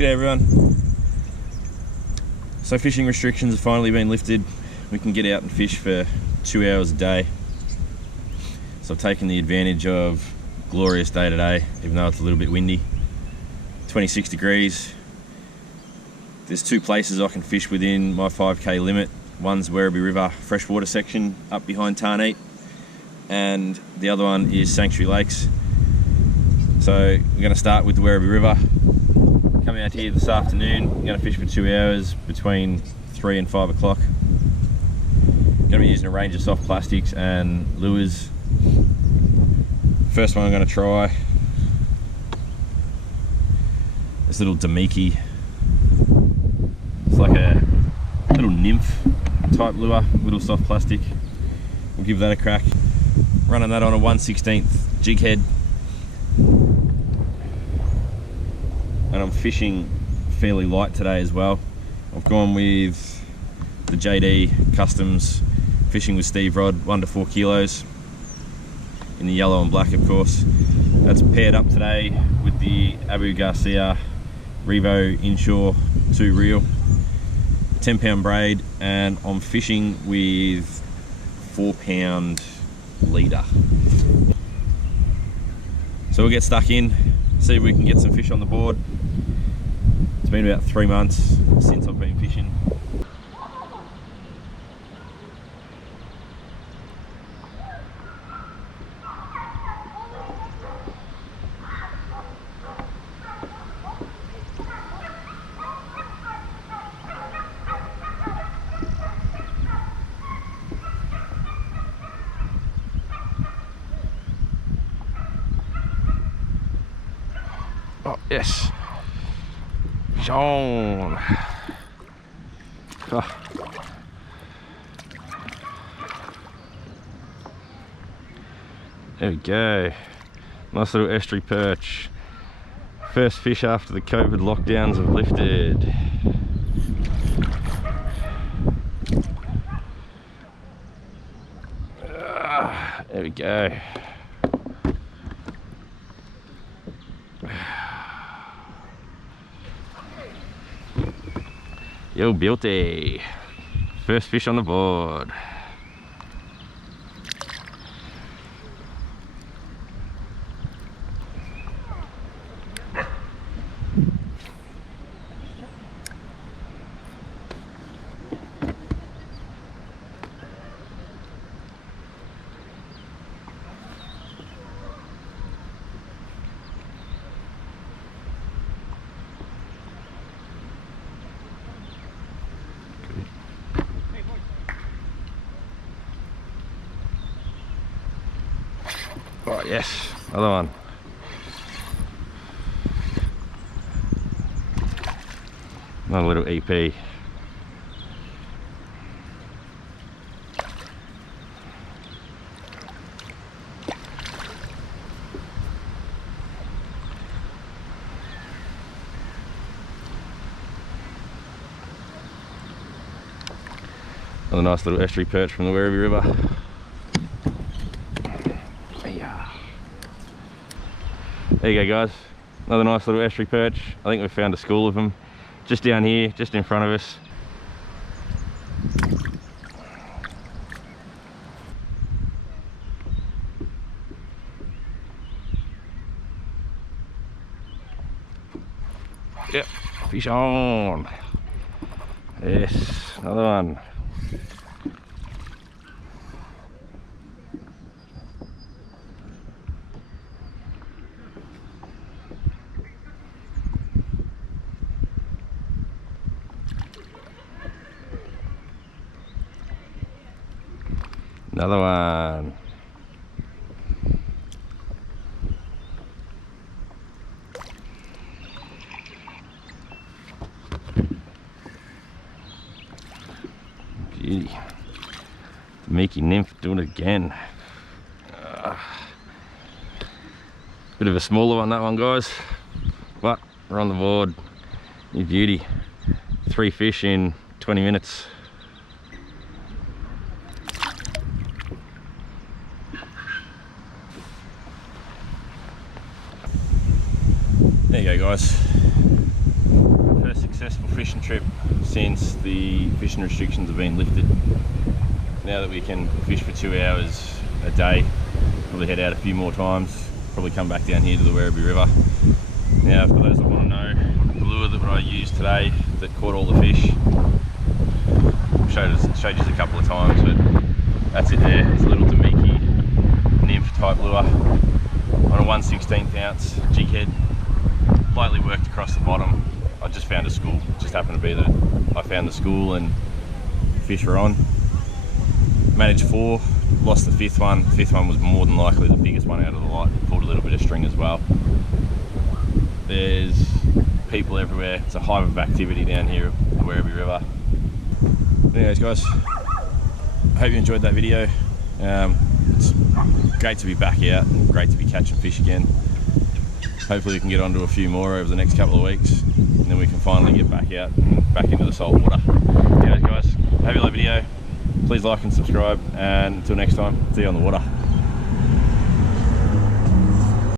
G'day everyone. So fishing restrictions have finally been lifted. We can get out and fish for 2 hours a day. So I've taken the advantage of glorious day today, even though it's a little bit windy. 26 degrees. There's two places I can fish within my 5k limit. One's Werribee River freshwater section up behind Tarneet, and the other one is Sanctuary Lakes. So we're going to start with the Werribee River. Coming out here this afternoon, we're going to fish for 2 hours between 3 and 5 o'clock. Going to be using a range of soft plastics and lures. First one I'm going to try, this little Damiki. It's like a little nymph type lure, little soft plastic. We'll give that a crack. Running that on a 1/16 jig head. And I'm fishing fairly light today as well. I've gone with the JD Customs Fishing with Steve rod, 1 to 4 kilos, in the yellow and black of course. That's paired up today with the Abu Garcia Revo Inshore 2 reel, 10-pound braid, and I'm fishing with 4-pound leader. So we'll get stuck in, see if we can get some fish on the board. It's been about 3 months since I've been fishing. Oh, yes. Sean. Oh. There we go. Nice little estuary perch. First fish after the COVID lockdowns have lifted. There we go. Yo, beauty. First fish on the board. Oh yes, another one. Another little EP. Another nice little estuary perch from the Werribee River. There you go guys, another nice little estuary perch. I think we've found a school of them just down here, just in front of us. Yep, fish on. Yes, another one. Another one. Beauty. Mickey nymph doing it again. Bit of a smaller one, that one guys, but we're on the board. You beauty. 3 fish in 20 minutes. There you go guys, successful fishing trip since the fishing restrictions have been lifted. Now that we can fish for 2 hours a day, probably head out a few more times, probably come back down here to the Werribee River. Now, for those that want to know, the lure that I used today that caught all the fish, showed you a couple of times, but that's it there. It's a little Damiki nymph type lure on a 1/16 ounce jig head, lightly worked across the bottom. I just found a school. It just happened to be that I found the school and fish were on. Managed 4, lost the 5th one. The 5th one was more than likely the biggest one out of the lot. Pulled a little bit of string as well. There's people everywhere. It's a hive of activity down here at the Werribee River. Anyways guys, I hope you enjoyed that video. It's great to be back out and great to be catching fish again. Hopefully we can get onto a few more over the next couple of weeks, and then we can finally get back out and back into the salt water. Anyways guys, hope you like the video. Please like and subscribe, and until next time, see you on the water.